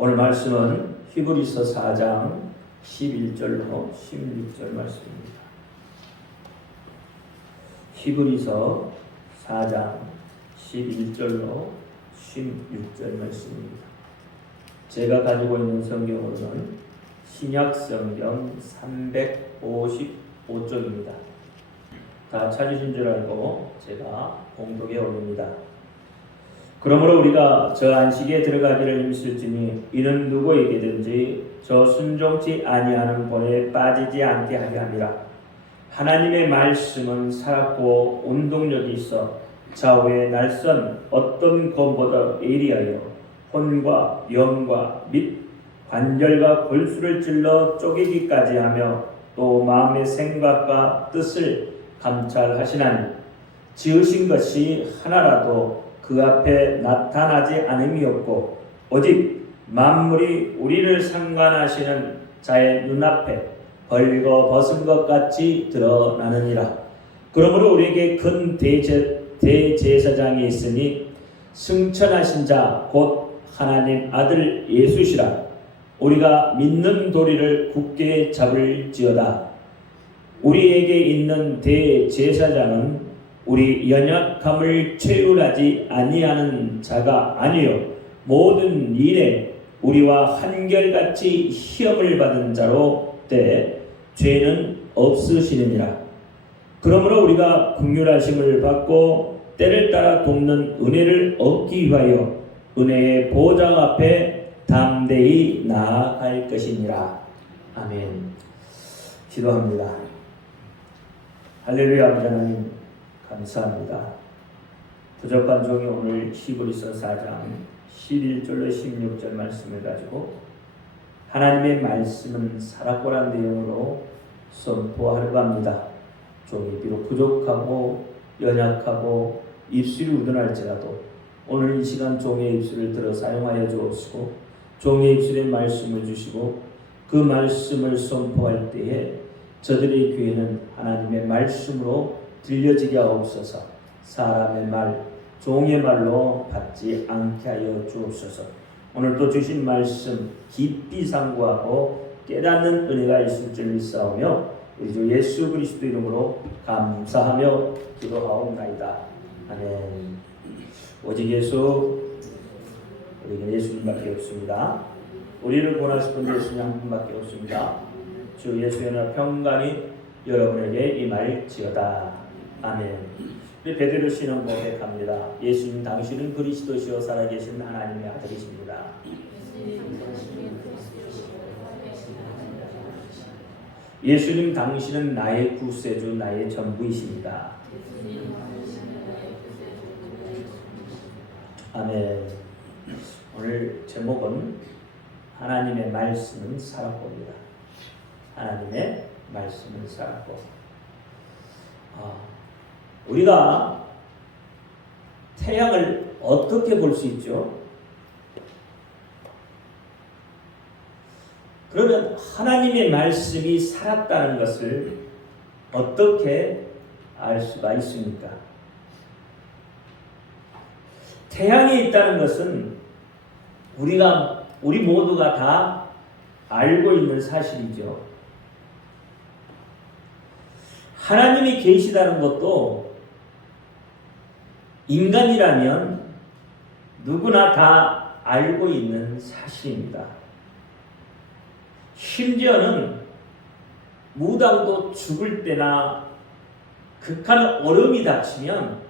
오늘 말씀은 히브리서 4장 11절로 16절 말씀입니다. 히브리서 4장 11절로 16절 말씀입니다. 제가 가지고 있는 성경으로는 신약성경 355쪽입니다. 다 찾으신 줄 알고 제가 봉독에 올립니다. 그러므로 우리가 저 안식에 들어가기를 힘쓸지니 이는 누구에게든지 저 순종치 아니하는 벌에 빠지지 않게 하려 함이라. 하나님의 말씀은 살았고 운동력이 있어 좌우의 날선 어떤 검보다 예리하여 혼과 영과 및 관절과 골수를 찔러 쪼개기까지 하며 또 마음의 생각과 뜻을 감찰하시나니 지으신 것이 하나라도 그 앞에 나타나지 않음이 없고 오직 만물이 우리를 상관하시는 자의 눈앞에 벌거벗은 것 같이 드러나느니라. 그러므로 우리에게 큰 대제사장이 있으니 승천하신 자 곧 하나님 아들 예수시라. 우리가 믿는 도리를 굳게 잡을지어다. 우리에게 있는 대제사장은 우리 연약함을 채울하지 아니하는 자가 아니요 모든 일에 우리와 한결같이 시험을 받은 자로 때 죄는 없으시느니라. 그러므로 우리가 긍휼하심을 받고 때를 따라 돕는 은혜를 얻기 위하여 은혜의 보좌 앞에 담대히 나아갈 것이니라. 아멘. 기도합니다. 할렐루야. 아버지 하나님 감사합니다. 부족한 종이 오늘 히브리서 4장 11절로 16절 말씀을 가지고 하나님의 말씀은 살았고란 내용으로 선포하려고 합니다. 종이 비록 부족하고 연약하고 입술이 우둔할지라도 오늘 이 시간 종의 입술을 들어 사용하여 주옵시고 종의 입술에 말씀을 주시고 그 말씀을 선포할 때에 저들의 귀에는 하나님의 말씀으로 들려지게 하옵소서. 사람의 말, 종의 말로 받지 않게 하여 주옵소서. 오늘 또 주신 말씀 깊이 상고하고 깨닫는 은혜가 있을 줄 믿사오며 우리 주 예수 그리스도 이름으로 감사하며 기도하옵나이다. 아멘. 오직 예수, 우리에게 예수님밖에 없습니다. 우리를 구원하실 분 예수님 한 분밖에 없습니다. 주 예수의 나 평강이 여러분에게 임할지어다. 아멘. 우리 베드로 신앙 고백합니다. 예수님 당신은 그리스도시요 살아계신 하나님의 아들이십니다. 예수님 당신은 나의 구세주, 나의 전부이십니다. 아멘. 오늘 제목은 하나님의 말씀은 살았고입니다. 하나님의 말씀은 살았고. 우리가 태양을 어떻게 볼 수 있죠? 그러면 하나님의 말씀이 살았다는 것을 어떻게 알 수가 있습니까? 태양이 있다는 것은 우리 모두가 다 알고 있는 사실이죠. 하나님이 계시다는 것도 인간이라면 누구나 다 알고 있는 사실입니다. 심지어는 무당도 죽을 때나 극한 어려움이 닥치면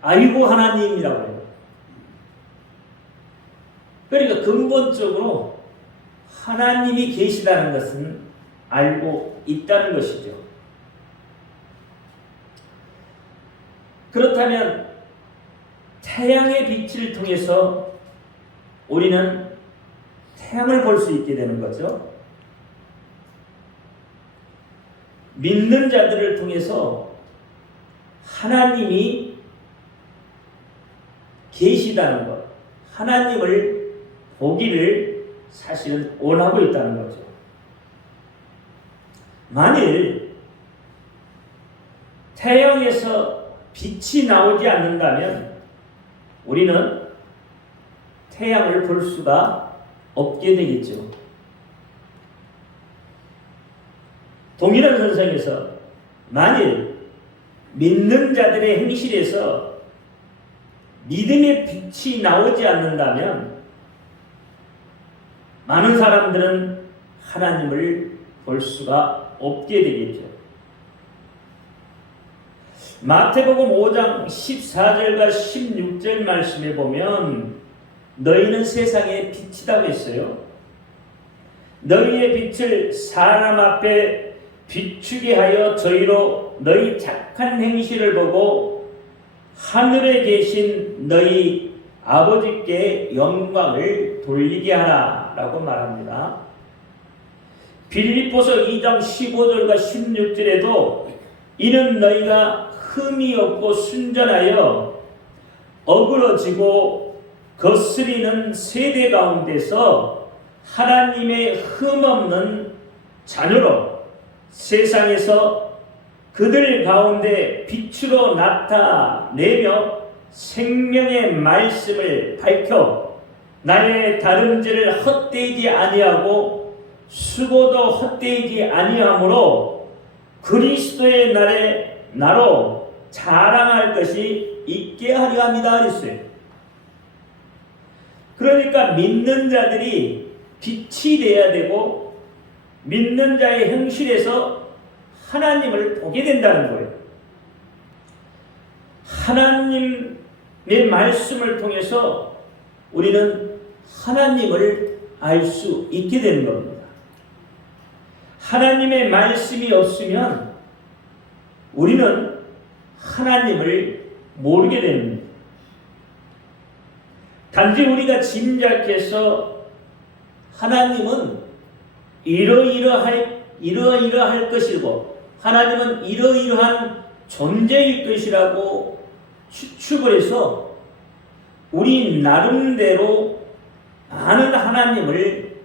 아이고 하나님이라고 해요. 그러니까 근본적으로 하나님이 계시다는 것은 알고 있다는 것이죠. 그렇다면 태양의 빛을 통해서 우리는 태양을 볼 수 있게 되는 거죠. 믿는 자들을 통해서 하나님이 계시다는 것, 하나님을 보기를 사실은 원하고 있다는 거죠. 만일 태양에서 빛이 나오지 않는다면 우리는 태양을 볼 수가 없게 되겠죠. 동일한 선상에서 만일 믿는 자들의 행실에서 믿음의 빛이 나오지 않는다면 많은 사람들은 하나님을 볼 수가 없게 되겠죠. 마태복음 5장 14절과 16절 말씀에 보면 너희는 세상의 빛이라고 했어요. 너희의 빛을 사람 앞에 비추게 하여 저희로 너희 착한 행실을 보고 하늘에 계신 너희 아버지께 영광을 돌리게 하라 라고 말합니다. 빌립보서 2장 15절과 16절에도 이는 너희가 흠이 없고 순전하여 어그러지고 거스리는 세대 가운데서 하나님의 흠없는 자녀로 세상에서 그들 가운데 빛으로 나타내며 생명의 말씀을 밝혀 나의 다름질을 헛되이지 아니하고 수고도 헛되이지 아니하므로 그리스도의 날에 나로 자랑할 것이 있게 하려 합니다. 그랬어요. 그러니까 믿는 자들이 빛이 되어야 되고 믿는 자의 행실에서 하나님을 보게 된다는 거예요. 하나님의 말씀을 통해서 우리는 하나님을 알 수 있게 되는 겁니다. 하나님의 말씀이 없으면 우리는 하나님을 모르게 됩니다. 단지 우리가 짐작해서 하나님은 이러이러할 것이고 하나님은 이러이러한 존재일 것이라고 추측을 해서 우리 나름대로 많은 하나님을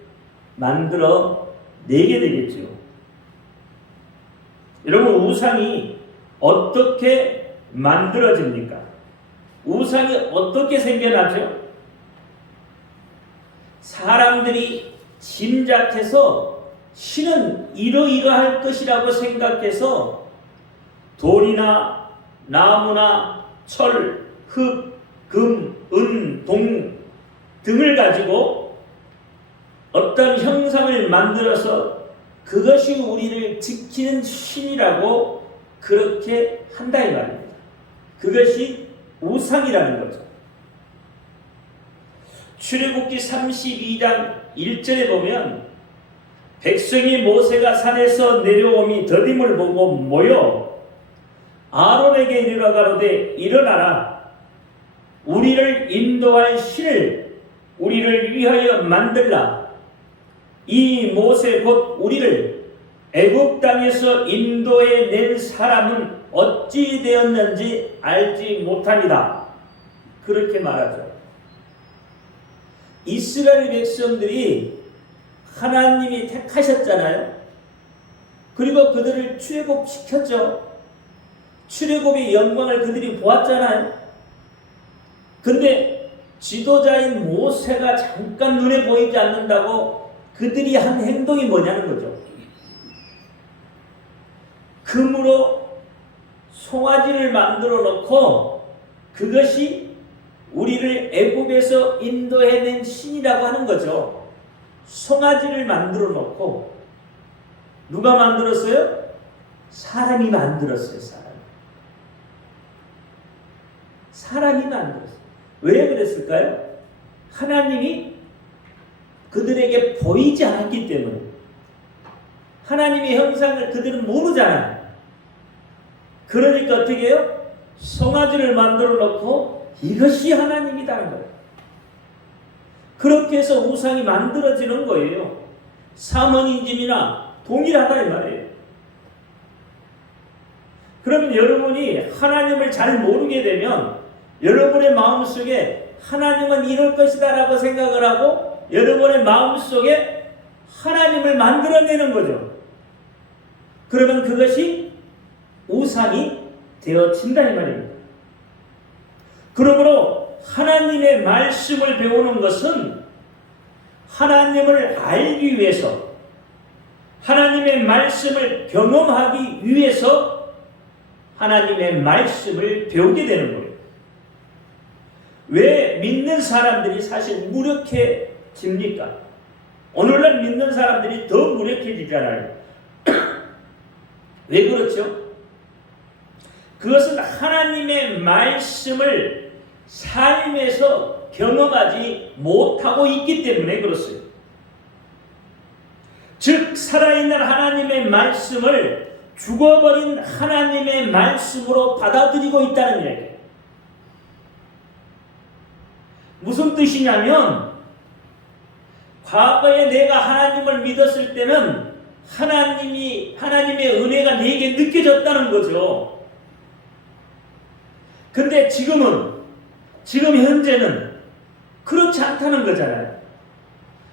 만들어 내게 되겠죠. 여러분, 우상이 어떻게 만들어집니까? 우상이 어떻게 생겨나죠? 사람들이 짐작해서 신은 이러이러할 것이라고 생각해서 돌이나 나무나 철, 흙, 금, 은, 동 등을 가지고 어떤 형상을 만들어서 그것이 우리를 지키는 신이라고 그렇게 한다 이 말입니다. 그것이 우상이라는 거죠. 출애굽기 32장 1절에 보면 백성이 모세가 산에서 내려오미 더딤을 보고 모여 아론에게 이르러 가로되 일어나라 우리를 인도할 신을 우리를 위하여 만들라. 이 모세 곧 우리를 애굽 땅에서 인도해 낸 사람은 어찌 되었는지 알지 못합니다. 그렇게 말하죠. 이스라엘 백성들이 하나님이 택하셨잖아요. 그리고 그들을 출애굽시켰죠. 출애굽의 영광을 그들이 보았잖아요. 근데 지도자인 모세가 잠깐 눈에 보이지 않는다고 그들이 한 행동이 뭐냐는 거죠. 금으로 송아지를 만들어 놓고 그것이 우리를 애굽에서 인도해낸 신이라고 하는 거죠. 송아지를 만들어 놓고 누가 만들었어요? 사람이 만들었어요. 사람이 만들었어요. 왜 그랬을까요? 하나님이 그들에게 보이지 않았기 때문에. 하나님의 형상을 그들은 모르잖아요. 그러니까 어떻게 해요? 송아지를 만들어 놓고 이것이 하나님이다는 거예요. 그렇게 해서 우상이 만들어지는 거예요. 샤머니즘이나 동일하다 이 말이에요. 그러면 여러분이 하나님을 잘 모르게 되면 여러분의 마음속에 하나님은 이럴 것이다 라고 생각을 하고 여러분의 마음속에 하나님을 만들어내는 거죠. 그러면 그것이 우상이 되어진다 이 말입니다. 그러므로 하나님의 말씀을 배우는 것은 하나님을 알기 위해서, 하나님의 말씀을 경험하기 위해서 하나님의 말씀을 배우게 되는 거예요. 왜 믿는 사람들이 사실 무력해집니까? 오늘날 믿는 사람들이 더 무력해지잖아요. 왜 그렇죠? 그것은 하나님의 말씀을 삶에서 경험하지 못하고 있기 때문에 그렇습니다. 즉 살아있는 하나님의 말씀을 죽어버린 하나님의 말씀으로 받아들이고 있다는 얘기예요. 무슨 뜻이냐면 과거에 내가 하나님을 믿었을 때는 하나님의 은혜가 내게 느껴졌다는 거죠. 근데 지금 현재는 그렇지 않다는 거잖아요.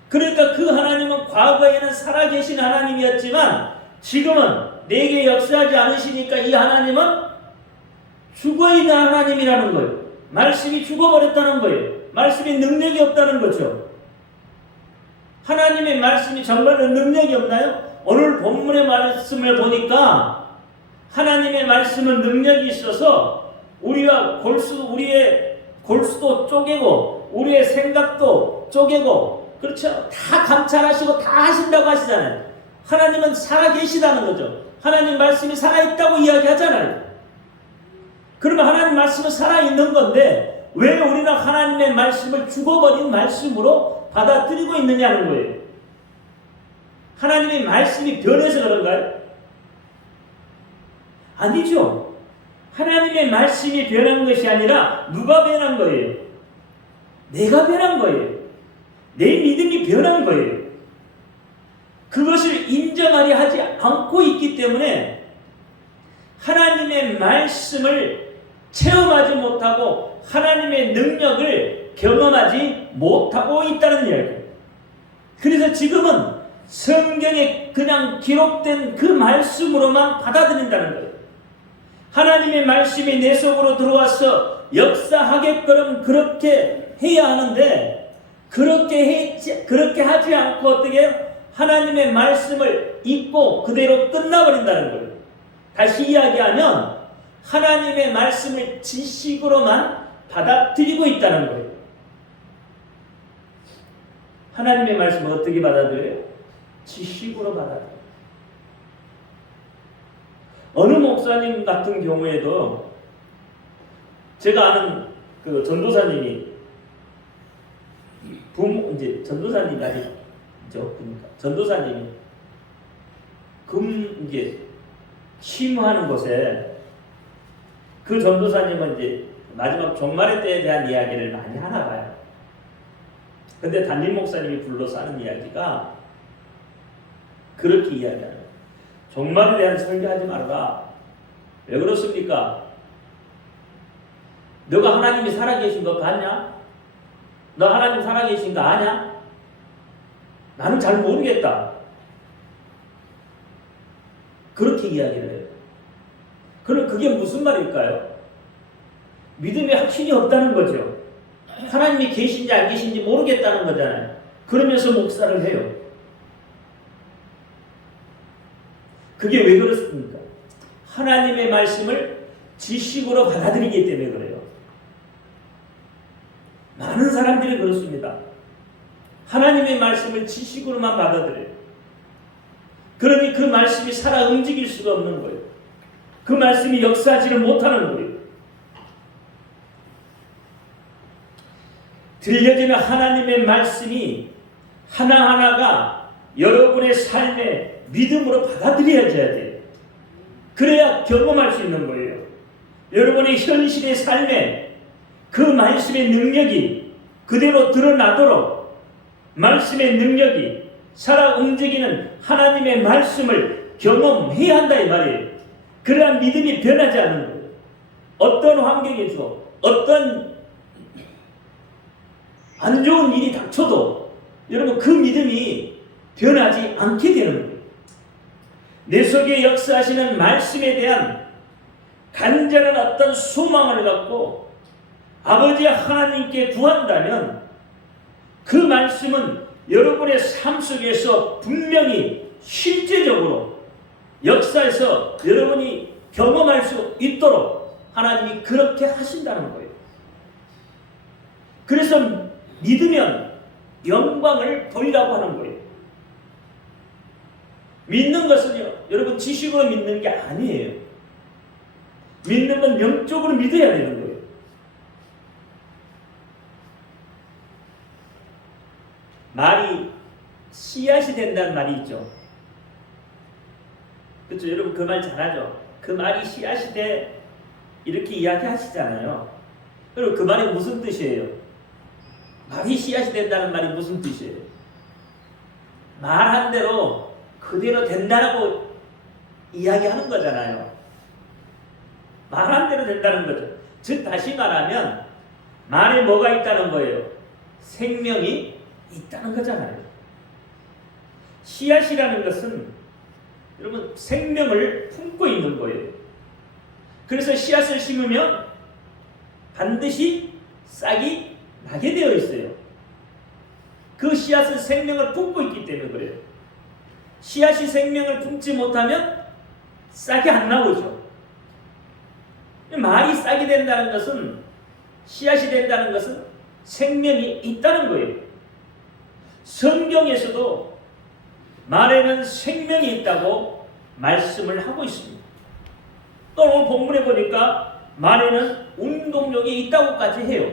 그러니까 그 하나님은 과거에는 살아계신 하나님이었지만 지금은 내게 역사하지 않으시니까 이 하나님은 죽어있는 하나님이라는 거예요. 말씀이 죽어버렸다는 거예요. 말씀이 능력이 없다는 거죠. 하나님의 말씀이 정말로 능력이 없나요? 오늘 본문의 말씀을 보니까 하나님의 말씀은 능력이 있어서 우리의 골수도 쪼개고 우리의 생각도 쪼개고, 그렇죠? 다 감찰하시고 다 하신다고 하시잖아요. 하나님은 살아계시다는 거죠. 하나님 말씀이 살아있다고 이야기하잖아요. 그러면 하나님 말씀은 살아있는 건데 왜 우리는 하나님의 말씀을 죽어버린 말씀으로 받아들이고 있느냐는 거예요. 하나님의 말씀이 변해서 그런가요? 아니죠. 하나님의 말씀이 변한 것이 아니라 누가 변한 거예요? 내가 변한 거예요. 내 믿음이 변한 거예요. 그것을 인정하려 하지 않고 있기 때문에 하나님의 말씀을 체험하지 못하고 하나님의 능력을 경험하지 못하고 있다는 이야기예요. 그래서 지금은 성경에 그냥 기록된 그 말씀으로만 받아들인다는 거예요. 하나님의 말씀이 내 속으로 들어와서 역사하게끔 그렇게 해야 하는데 그렇게 하지 않고 어떻게 하나님의 말씀을 잊고 그대로 끝나버린다는 거예요. 다시 이야기하면 하나님의 말씀을 지식으로만 받아들이고 있다는 거예요. 하나님의 말씀을 어떻게 받아들여요? 지식으로 받아들여요. 어느 목사님 같은 경우에도 제가 아는 그 전도사님이 이제 전도사님이 아니죠. 그러니까 전도사님이 이제 심하는 곳에 그 전도사님은 이제 마지막 종말의 때에 대한 이야기를 많이 하나 봐요. 근데 담임 목사님이 불러서 하는 이야기가 그렇게 이야기하는 거예요. 종말에 대한 설교하지 말아라. 왜 그렇습니까? 너가 하나님이 살아계신 거 봤냐? 너 하나님 살아계신 거 아냐? 나는 잘 모르겠다. 그렇게 이야기를 해요. 그럼 그게 무슨 말일까요? 믿음이 확신이 없다는 거죠. 하나님이 계신지 안 계신지 모르겠다는 거잖아요. 그러면서 목사를 해요. 그게 왜 그렇습니까? 하나님의 말씀을 지식으로 받아들이기 때문에 그래요. 많은 사람들이 그렇습니다. 하나님의 말씀을 지식으로만 받아들여요. 그러니 그 말씀이 살아 움직일 수가 없는 거예요. 그 말씀이 역사하지를 못하는 거예요. 들려지는 하나님의 말씀이 하나하나가 여러분의 삶에 믿음으로 받아들여져야 돼요. 그래야 경험할 수 있는 거예요. 여러분의 현실의 삶에 그 말씀의 능력이 그대로 드러나도록 말씀의 능력이 살아 움직이는 하나님의 말씀을 경험해야 한다 이 말이에요. 그래야 믿음이 변하지 않는 거예요. 어떤 환경에서 어떤 안 좋은 일이 닥쳐도 여러분 그 믿음이 변하지 않게 되는 거예요. 내 속에 역사하시는 말씀에 대한 간절한 어떤 소망을 갖고 아버지 하나님께 구한다면 그 말씀은 여러분의 삶 속에서 분명히 실제적으로 역사에서 여러분이 경험할 수 있도록 하나님이 그렇게 하신다는 거예요. 그래서 믿으면 영광을 돌리라고 하는 거예요. 믿는 것은요, 여러분 지식으로 믿는 게 아니에요. 믿는 건 영적으로 믿어야 되는 거예요. 말이 씨앗이 된다는 말이 있죠. 그렇죠? 여러분 그 말 잘하죠? 그 말이 씨앗이 돼 이렇게 이야기하시잖아요. 그리고 그 말이 무슨 뜻이에요? 말이 씨앗이 된다는 말이 무슨 뜻이에요? 말한 대로 그대로 된다라고 이야기하는 거잖아요. 말한 대로 된다는 거죠. 즉 다시 말하면 말에 뭐가 있다는 거예요? 생명이 있다는 거잖아요. 씨앗이라는 것은 여러분 생명을 품고 있는 거예요. 그래서 씨앗을 심으면 반드시 싹이 나게 되어 있어요. 그 씨앗은 생명을 품고 있기 때문에 그래요. 씨앗이 생명을 품지 못하면 싹이 안 나오죠. 말이 싹이 된다는 것은, 씨앗이 된다는 것은 생명이 있다는 거예요. 성경에서도 말에는 생명이 있다고 말씀을 하고 있습니다. 또 오늘 본문에 보니까 말에는 운동력이 있다고까지 해요.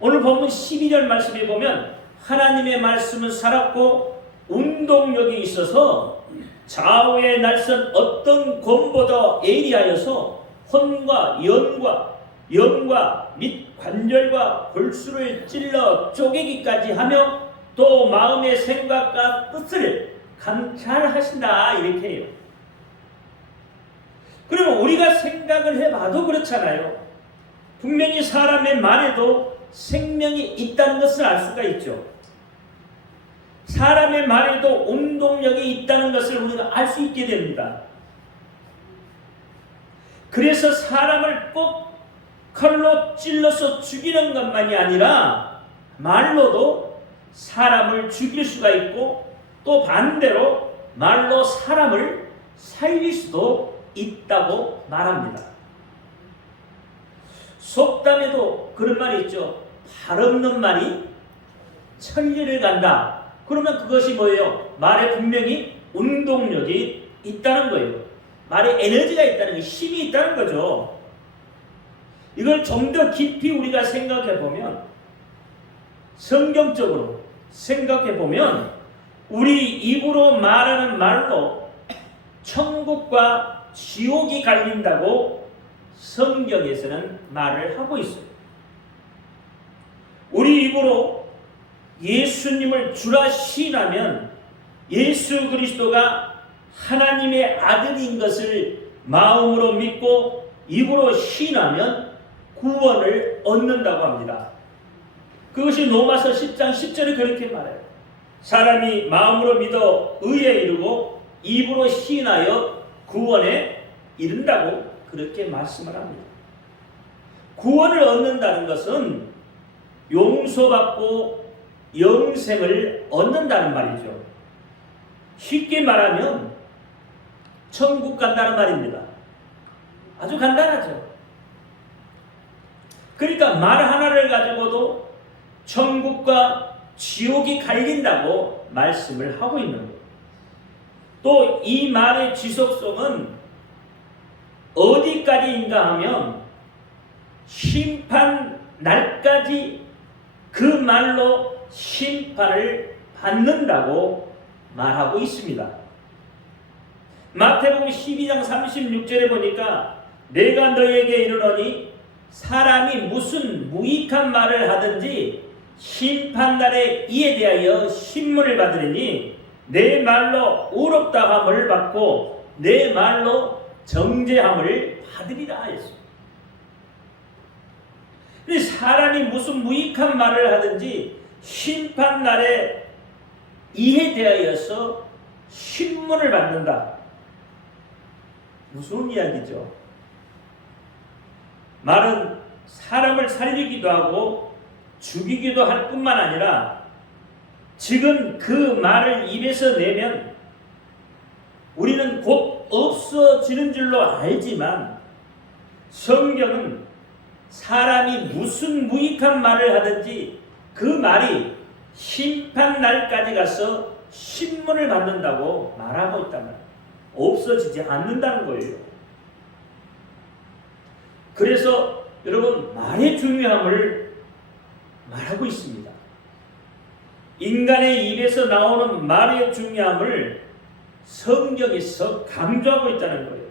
오늘 본문 12절 말씀에 보면 하나님의 말씀은 살았고 운동력이 있어서 좌우에 날선 어떤 검보다 예리하여서 혼과 영과 및 관절과 골수를 찔러 쪼개기까지 하며 또 마음의 생각과 뜻을 감찰하신다 이렇게 해요. 그러면 우리가 생각을 해봐도 그렇잖아요. 분명히 사람의 말에도 생명이 있다는 것을 알 수가 있죠. 사람의 말에도 운동력이 있다는 것을 우리가 알 수 있게 됩니다. 그래서 사람을 꼭 칼로 찔러서 죽이는 것만이 아니라 말로도 사람을 죽일 수가 있고 또 반대로 말로 사람을 살릴 수도 있다고 말합니다. 속담에도 그런 말이 있죠. 발 없는 말이 천리를 간다. 그러면 그것이 뭐예요? 말에 분명히 운동력이 있다는 거예요. 말에 에너지가 있다는 게, 힘이 있다는 거죠. 이걸 좀 더 깊이 우리가 생각해 보면, 성경적으로 생각해 보면 우리 입으로 말하는 말로 천국과 지옥이 갈린다고 성경에서는 말을 하고 있어요. 우리 입으로 예수님을 주라 시인하면 예수 그리스도가 하나님의 아들인 것을 마음으로 믿고 입으로 시인하면 구원을 얻는다고 합니다. 그것이 로마서 10장 10절에 그렇게 말해요. 사람이 마음으로 믿어 의에 이르고 입으로 시인하여 구원에 이른다고 그렇게 말씀을 합니다. 구원을 얻는다는 것은 용서받고 영생을 얻는다는 말이죠. 쉽게 말하면 천국 간다는 말입니다. 아주 간단하죠. 그러니까 말 하나를 가지고도 천국과 지옥이 갈린다고 말씀을 하고 있는 거예요. 또 이 말의 지속성은 어디까지인가 하면 심판 날까지 그 말로 심판을 받는다고 말하고 있습니다. 마태복음 12장 36절에 보니까 내가 너에게 이르노니 사람이 무슨 무익한 말을 하든지 심판날에 이에 대하여 신문을 받으리니 내 말로 의롭다 함을 받고 내 말로 정죄함을 받으리라 했습니다. 사람이 무슨 무익한 말을 하든지 심판날에 이에 대하여서 신문을 받는다. 무슨 이야기죠? 말은 사람을 살리기도 하고 죽이기도 할 뿐만 아니라 지금 그 말을 입에서 내면 우리는 곧 없어지는 줄로 알지만 성경은 사람이 무슨 무익한 말을 하든지 그 말이 심판날까지 가서 신문을 받는다고 말하고 있단 말이에요. 없어지지 않는다는 거예요. 그래서 여러분 말의 중요함을 말하고 있습니다. 인간의 입에서 나오는 말의 중요함을 성경에서 강조하고 있다는 거예요.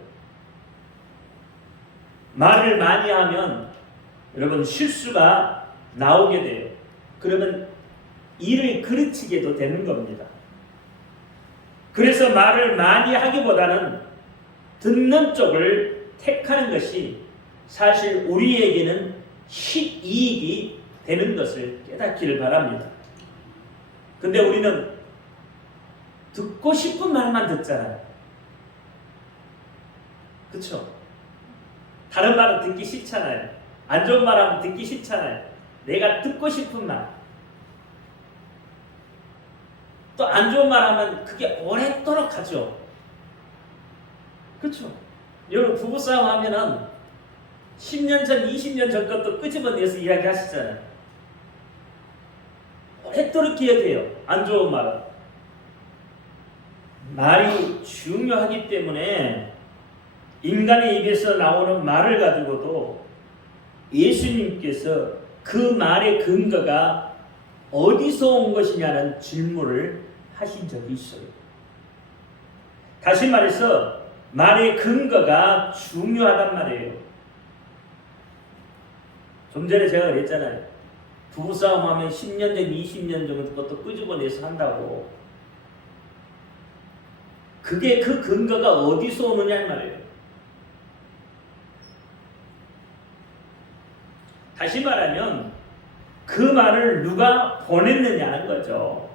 말을 많이 하면 여러분 실수가 나오게 돼요. 그러면 일을 그르치게도 되는 겁니다. 그래서 말을 많이 하기보다는 듣는 쪽을 택하는 것이 사실 우리에게는 이익이 되는 것을 깨닫기를 바랍니다. 근데 우리는 듣고 싶은 말만 듣잖아요. 그렇죠? 다른 말은 듣기 싫잖아요. 안 좋은 말 하면 듣기 싫잖아요. 내가 듣고 싶은 말. 또 안 좋은 말 하면 그게 오랫도록 하죠. 그렇죠? 여러분 부부싸움 하면은 10년 전, 20년 전 것도 끄집어내서 이야기하시잖아요. 오랫도록 기억해요. 안 좋은 말은. 말이 중요하기 때문에 인간의 입에서 나오는 말을 가지고도 예수님께서 그 말의 근거가 어디서 온 것이냐는 질문을 하신 적이 있어요. 다시 말해서 말의 근거가 중요하단 말이에요. 좀 전에 제가 그랬잖아요. 부부싸움 하면 10년 전, 20년 전 것도 끄집어내서 한다고. 그게 그 근거가 어디서 오느냐 이 말이에요. 다시 말하면 그 말을 누가 보냈느냐는 거죠.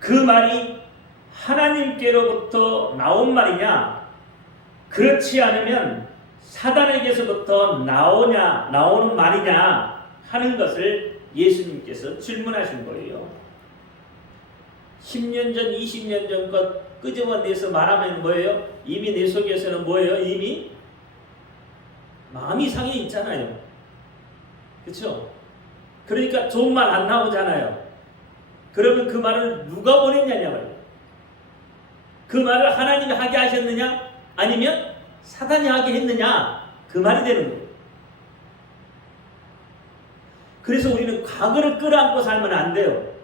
그 말이 하나님께로부터 나온 말이냐, 그렇지 않으면 사단에게서부터 나오는 말이냐 하는 것을 예수님께서 질문하신 거예요. 10년 전, 20년 전 것 끄집어내서 말하면 뭐예요? 이미 내 속에서는 뭐예요? 이미 마음이 상해 있잖아요. 그렇죠? 그러니까 좋은 말 안 나오잖아요. 그러면 그 말을 누가 보냈냐냐 말이에요. 그 말을 하나님이 하게 하셨느냐? 아니면 사단이 하게 했느냐? 그 말이 되는 거예요. 그래서 우리는 과거를 끌어안고 살면 안 돼요.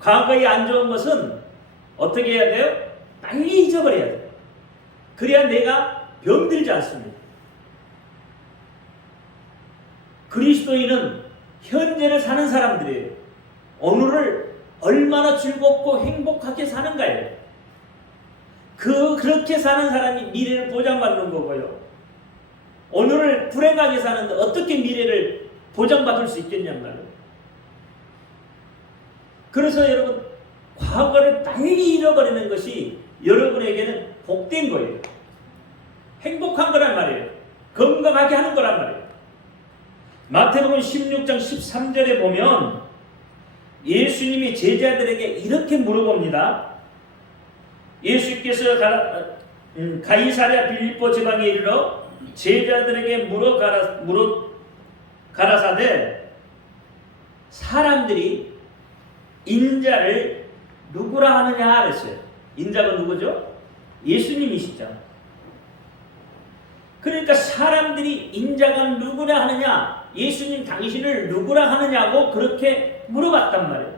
과거에 안 좋은 것은 어떻게 해야 돼요? 빨리 잊어버려야 돼요. 그래야 내가 병들지 않습니다. 그리스도인은 현재를 사는 사람들이에요. 오늘을 얼마나 즐겁고 행복하게 사는가요? 그렇게 사는 사람이 미래를 보장받는 거고요. 오늘을 불행하게 사는데 어떻게 미래를 보장받을 수 있겠냔 말이에요. 그래서 여러분, 과거를 빨리 잃어버리는 것이 여러분에게는 복된 거예요. 행복한 거란 말이에요. 건강하게 하는 거란 말이에요. 마태복음 16장 13절에 보면 예수님이 제자들에게 이렇게 물어봅니다. 예수께서 가이사랴 빌립보 지방에 이르러 제자들에게 가라사대 사람들이 인자를 누구라 하느냐 그랬어요. 인자가 누구죠? 예수님이시죠. 그러니까 사람들이 인자가 누구라 하느냐, 예수님 당신을 누구라 하느냐고 그렇게 물어봤단 말이에요.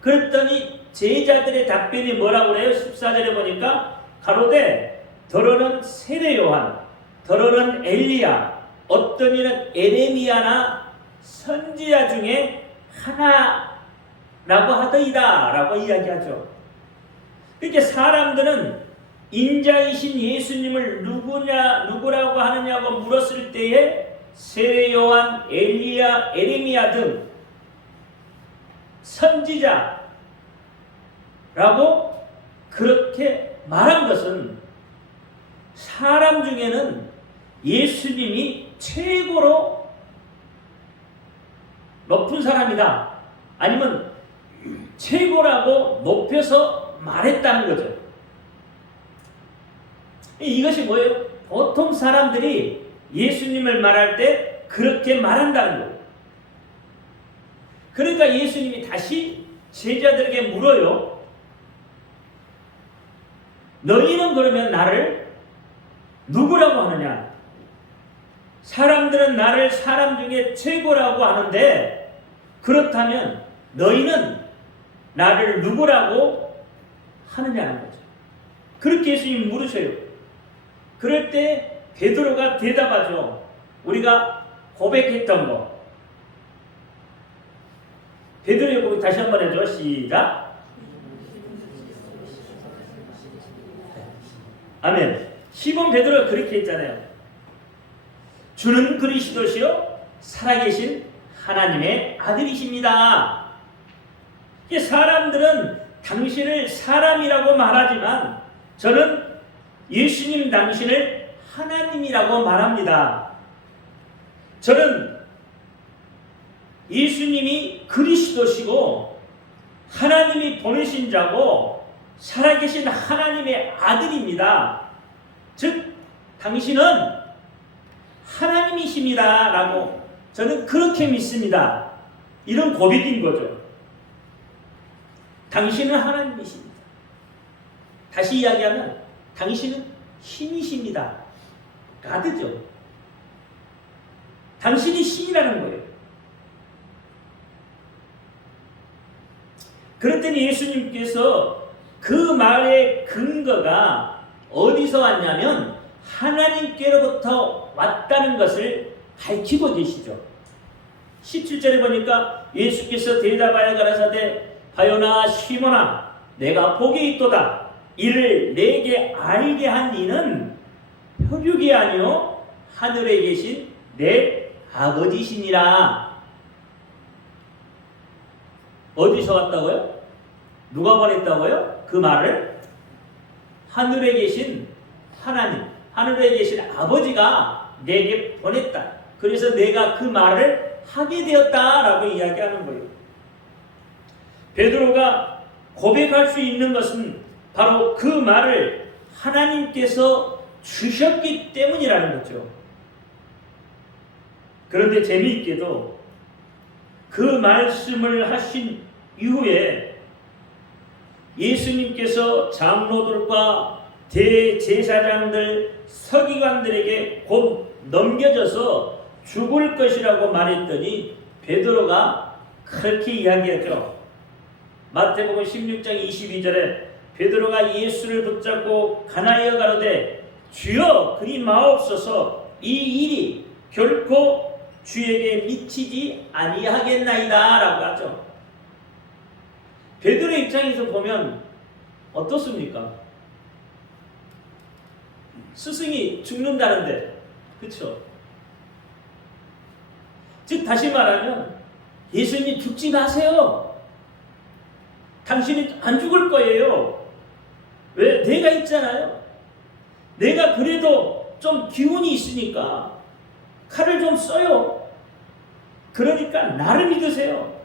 그랬더니 제자들의 답변이 뭐라고 그래요? 14절에 보니까 가로되 더러는 세례 요한, 더러는 엘리야, 어떤 이는 에레미야나 선지자 중에 하나라고 하더이다 라고 이야기하죠. 그러니까 사람들은 인자이신 예수님을 누구라고 하느냐고 물었을 때에 세례 요한, 엘리야, 에레미야 등 선지자라고 그렇게 말한 것은 사람 중에는 예수님이 최고로 높은 사람이다. 아니면 최고라고 높여서 말했다는 거죠. 이것이 뭐예요? 보통 사람들이 예수님을 말할 때 그렇게 말한다는 거예요. 그러니까 예수님이 다시 제자들에게 물어요. 너희는 그러면 나를 누구라고 하느냐? 사람들은 나를 사람 중에 최고라고 하는데 그렇다면 너희는 나를 누구라고 하느냐는 거죠. 그렇게 예수님이 물으셔요. 그럴 때 베드로가 대답하죠. 우리가 고백했던 거. 베드로의 고백 다시 한번 해줘. 시작. 아멘. 시몬 베드로가 그렇게 했잖아요. 주는 그리스도시요 살아계신 하나님의 아들이십니다. 사람들은 당신을 사람이라고 말하지만 저는 예수님 당신을 하나님이라고 말합니다. 저는 예수님이 그리스도시고 하나님이 보내신 자고 살아계신 하나님의 아들입니다. 즉 당신은 하나님이십니다 라고 저는 그렇게 믿습니다. 이런 고백인 거죠. 당신은 하나님이십니다. 다시 이야기하면 당신은 신이십니다. 가드죠. 당신이 신이라는 거예요. 그랬더니 예수님께서 그 말의 근거가 어디서 왔냐면 하나님께로부터 왔다는 것을 밝히고 계시죠. 17절에 보니까 예수께서 대답하여 가라사대 바요나 시몬아 내가 복이 있도다. 이를 내게 알게 한 이는 혈육이 아니요 하늘에 계신 내 아버지시니라. 어디서 왔다고요? 누가 보냈다고요? 그 말을 하늘에 계신 하나님, 하늘에 계신 아버지가 내게 보냈다. 그래서 내가 그 말을 하게 되었다라고 이야기하는 거예요. 베드로가 고백할 수 있는 것은 바로 그 말을 하나님께서 주셨기 때문이라는 거죠. 그런데 재미있게도 그 말씀을 하신 이후에 예수님께서 장로들과 대제사장들, 서기관들에게 곧 넘겨져서 죽을 것이라고 말했더니 베드로가 그렇게 이야기하죠. 마태복음 16장 22절에 베드로가 예수를 붙잡고 가나이어 가로되 주여 그리 마옵소서 이 일이 결코 주에게 미치지 아니하겠나이다 라고 하죠. 베드로의 입장에서 보면 어떻습니까? 스승이 죽는다는데, 그렇죠? 즉 다시 말하면 예수님이 죽지 마세요. 당신이 안 죽을 거예요. 왜? 내가 있잖아요. 내가 그래도 좀 기운이 있으니까 칼을 좀 써요. 그러니까 나를 믿으세요.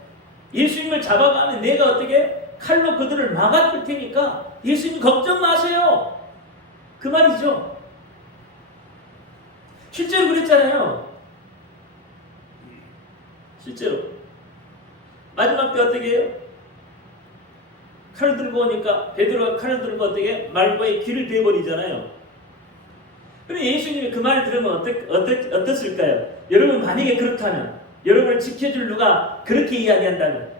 예수님을 잡아가면 내가 어떻게 칼로 그들을 막아줄 테니까 예수님 걱정 마세요. 그 말이죠. 실제로 그랬잖아요. 실제로 마지막 때 어떻게 해요? 칼을 들고 오니까 베드로가 칼을 들고 어떻게 말과의 귀를 대버리잖아요. 그런데 예수님이 그 말을 들으면 어떻을까요? 여러분 만약에 그렇다면 여러분을 지켜줄 누가 그렇게 이야기한다면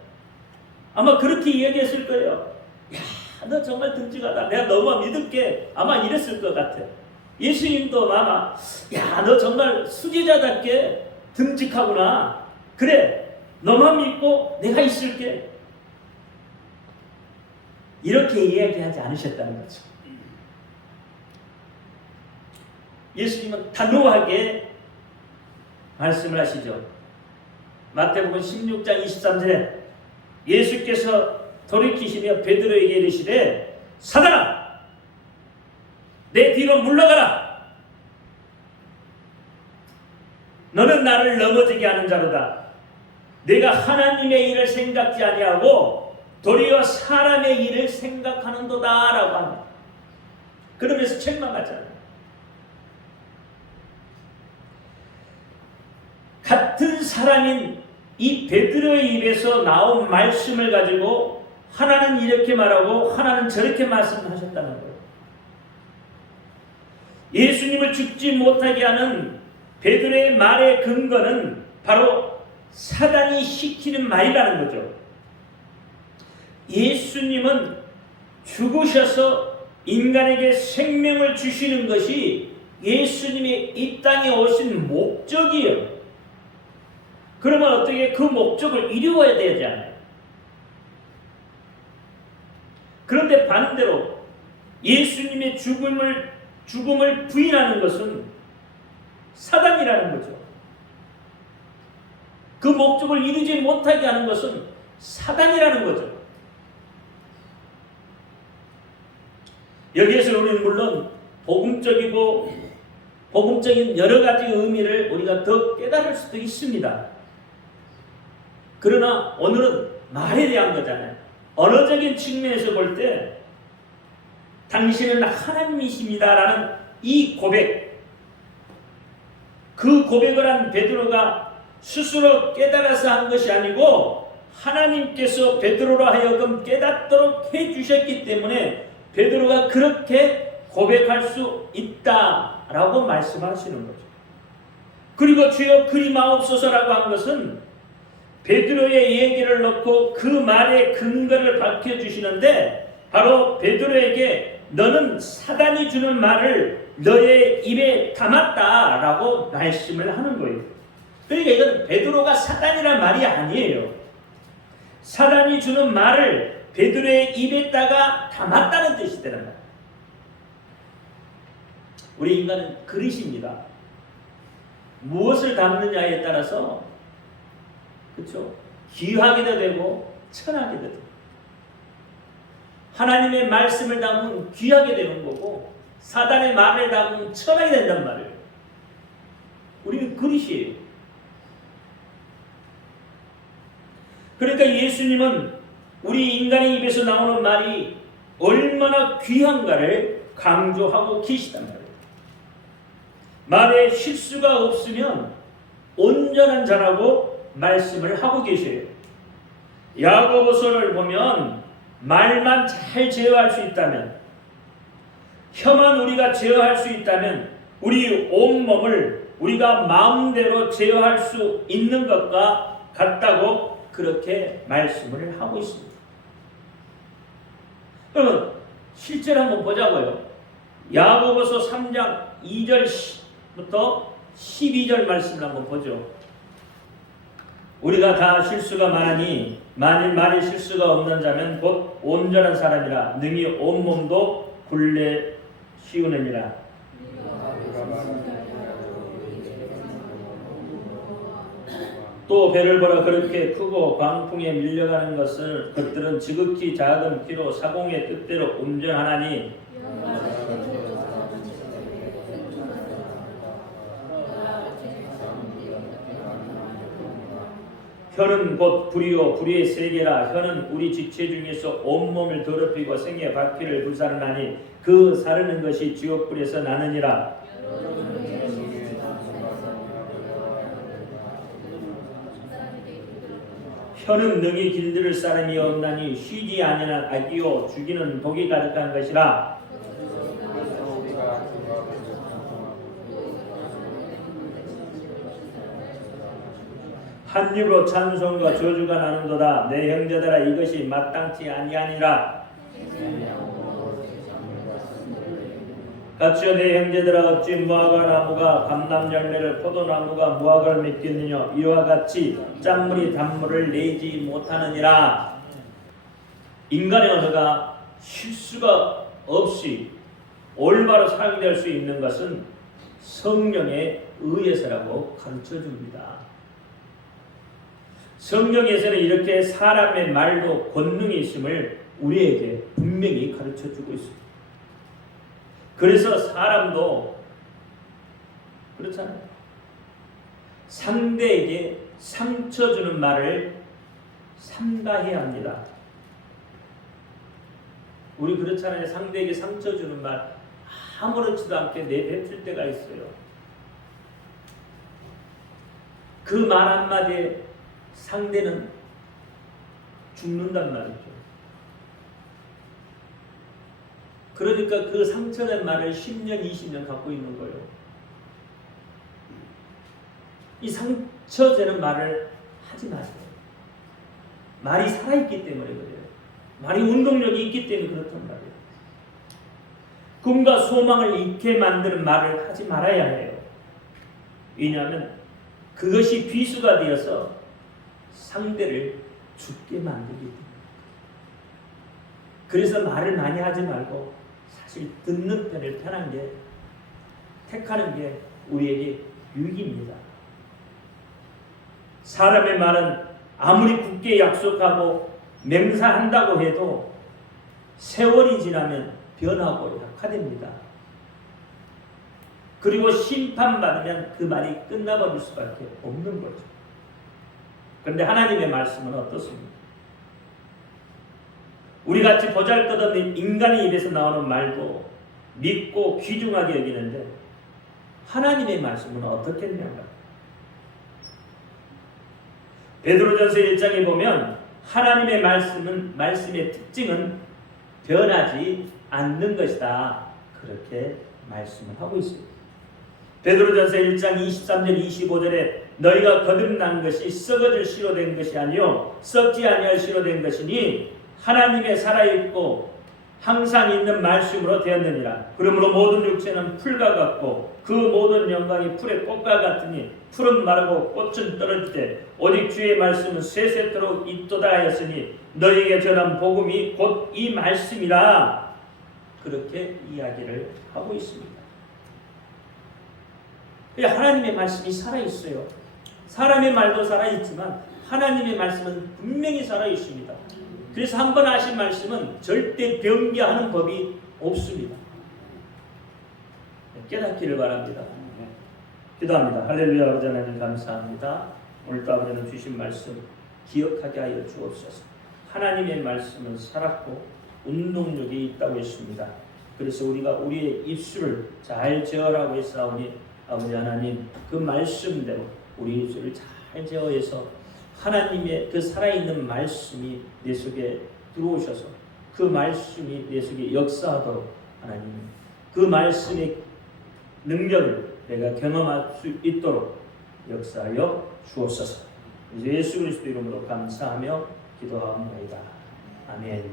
아마 그렇게 이야기했을 거예요. 야, 너 정말 듬직하다. 내가 너만 믿을게. 아마 이랬을 것 같아. 예수님도 아마 야, 너 정말 수제자답게 듬직하구나. 그래, 너만 믿고 내가 있을게. 이렇게 이야기하지 않으셨다는 거죠. 예수님은 단호하게 말씀을 하시죠. 마태복음 16장 23절에 예수께서 돌이키시며 베드로에게 이르시되 사단아 내 뒤로 물러가라. 너는 나를 넘어지게 하는 자로다. 내가 하나님의 일을 생각지 아니하고 도리어 사람의 일을 생각하는도다 라고 합니다. 그러면서 책망하잖아요. 같은 사람인 이 베드로의 입에서 나온 말씀을 가지고 하나는 이렇게 말하고 하나는 저렇게 말씀하셨다는 거예요. 예수님을 죽지 못하게 하는 베드로의 말의 근거는 바로 사단이 시키는 말이라는 거죠. 예수님은 죽으셔서 인간에게 생명을 주시는 것이 예수님이 이 땅에 오신 목적이에요. 그러면 어떻게 그 목적을 이루어야 되잖아요. 그런데 반대로 예수님의 죽음을 부인하는 것은 사단이라는 거죠. 그 목적을 이루지 못하게 하는 것은 사단이라는 거죠. 여기에서 우리는 물론 복음적인 여러 가지 의미를 우리가 더 깨달을 수도 있습니다. 그러나 오늘은 말에 대한 거잖아요. 언어적인 측면에서 볼 때 당신은 하나님이십니다라는 이 고백, 그 고백을 한 베드로가 스스로 깨달아서 한 것이 아니고 하나님께서 베드로로 하여금 깨닫도록 해주셨기 때문에 베드로가 그렇게 고백할 수 있다라고 말씀하시는 거죠. 그리고 주여 그리 마옵소서라고 한 것은 베드로의 얘기를 놓고 그 말의 근거를 밝혀주시는데 바로 베드로에게 너는 사단이 주는 말을 너의 입에 담았다라고 말씀을 하는 거예요. 그러니까 이건 베드로가 사단이란 말이 아니에요. 사단이 주는 말을 베드로의 입에다가 담았다는 뜻이 되는 거예요. 우리 인간은 그릇입니다. 무엇을 담느냐에 따라서 그렇죠? 귀하게도 되고 천하게도 되고 하나님의 말씀을 담으면 귀하게 되는 거고 사단의 말을 담으면 천하게 된단 말이에요. 우리는 그릇이에요. 그러니까 예수님은 우리 인간의 입에서 나오는 말이 얼마나 귀한가를 강조하고 계시단 말이에요. 말에 실수가 없으면 온전한 자라고 말씀을 하고 계셔요. 야고보서를 보면 말만 잘 제어할 수 있다면, 혀만 우리가 제어할 수 있다면 우리 온몸을 우리가 마음대로 제어할 수 있는 것과 같다고 그렇게 말씀을 하고 있습니다. 그러면 실제로 한번 보자고요. 야고보서 3장 2절부터 12절 말씀을 한번 보죠. 우리가 다 실수가 많으니 만일 말에 실수가 없는 자면 곧 온전한 사람이라 능히 온몸도 굴레 씌우느니라. 또 배를 보라 그렇게 크고 광풍에 밀려가는 것들은 지극히 작은 키로 사공의 뜻대로 운전하나니 혀는 곧 불이요 불의의 세계라. 혀는 우리 지체 중에서 온몸을 더럽히고 생의 바퀴를 불사르나니 그 사르는 것이 지옥불에서 나느니라. 혀는 능히 길들일 사람이 없나니 쉬지 아니한 악이요 죽이는 독이 가득한 것이라. 한 입으로 찬송과 저주가 나는도다. 내 형제들아 이것이 마땅치 아니하니라. 같이요 내 형제들아 어찌 무화과 나무가 감람 열매를 포도나무가 무화과를 맺겠느냐. 이와 같이 짠물이 단물을 내지 못하느니라. 인간의 언어가 실수가 없이 올바로 사용될 수 있는 것은 성령에 의해서라고 가르쳐줍니다. 성경에서는 이렇게 사람의 말도 권능이 있음을 우리에게 분명히 가르쳐주고 있습니다. 그래서 사람도 그렇잖아요. 상대에게 상처 주는 말을 삼가해야 합니다. 우리 그렇잖아요. 상대에게 상처 주는 말 아무렇지도 않게 내뱉을 때가 있어요. 그 말 한마디에 상대는 죽는단 말이죠. 그러니까 그 상처낸 말을 10년, 20년 갖고 있는 거예요. 이 상처되는 말을 하지 마세요. 말이 살아있기 때문에 그래요. 말이 운동력이 있기 때문에 그렇단 말이에요. 꿈과 소망을 잃게 만드는 말을 하지 말아야 해요. 왜냐하면 그것이 비수가 되어서 상대를 죽게 만들기 때문에. 그래서 말을 많이 하지 말고 사실 듣는 편을 택하는 게 우리에게 유익입니다. 사람의 말은 아무리 굳게 약속하고 맹세한다고 해도 세월이 지나면 변하고 약화됩니다. 그리고 심판받으면 그 말이 끝나버릴 수밖에 없는 거죠. 그런데 하나님의 말씀은 어떻습니까? 우리같이 보잘것없는 인간의 입에서 나오는 말도 믿고 귀중하게 여기는데 하나님의 말씀은 어떻겠냐고요. 베드로전서 1장에 보면 하나님의 말씀의 특징은 변하지 않는 것이다. 그렇게 말씀을 하고 있습니다. 베드로전서 1장 23절 25절에 너희가 거듭난 것이 썩어질 씨로 된 것이 아니요 썩지 아니할 씨로 된 것이니 하나님의 살아있고 항상 있는 말씀으로 되었느니라. 그러므로 모든 육체는 풀과 같고 그 모든 영광이 풀의 꽃과 같으니 풀은 마르고 꽃은 떨어지되 오직 주의 말씀은 세세토록 있도다 하였으니 너희에게 전한 복음이 곧 이 말씀이라. 그렇게 이야기를 하고 있습니다. 하나님의 말씀이 살아있어요. 사람의 말도 살아있지만 하나님의 말씀은 분명히 살아있습니다. 그래서 한 번 하신 말씀은 절대 변개하는 법이 없습니다. 깨닫기를 바랍니다. 기도합니다. 할렐루야. 아버지 하나님 감사합니다. 오늘도 아버지는 주신 말씀 기억하게 하여 주옵소서. 하나님의 말씀은 살았고 운동력이 있다고 했습니다. 그래서 우리가 우리의 입술을 잘 제어하고 있사오니 아버지 하나님 그 말씀대로 우리 입술을 잘 제어해서 하나님의 그 살아있는 말씀이 내 속에 들어오셔서 그 말씀이 내 속에 역사하도록 하나님 그 말씀의 능력을 내가 경험할 수 있도록 역사하여 주옵소서. 예수 그리스도 이름으로 감사하며 기도합니다. 아멘.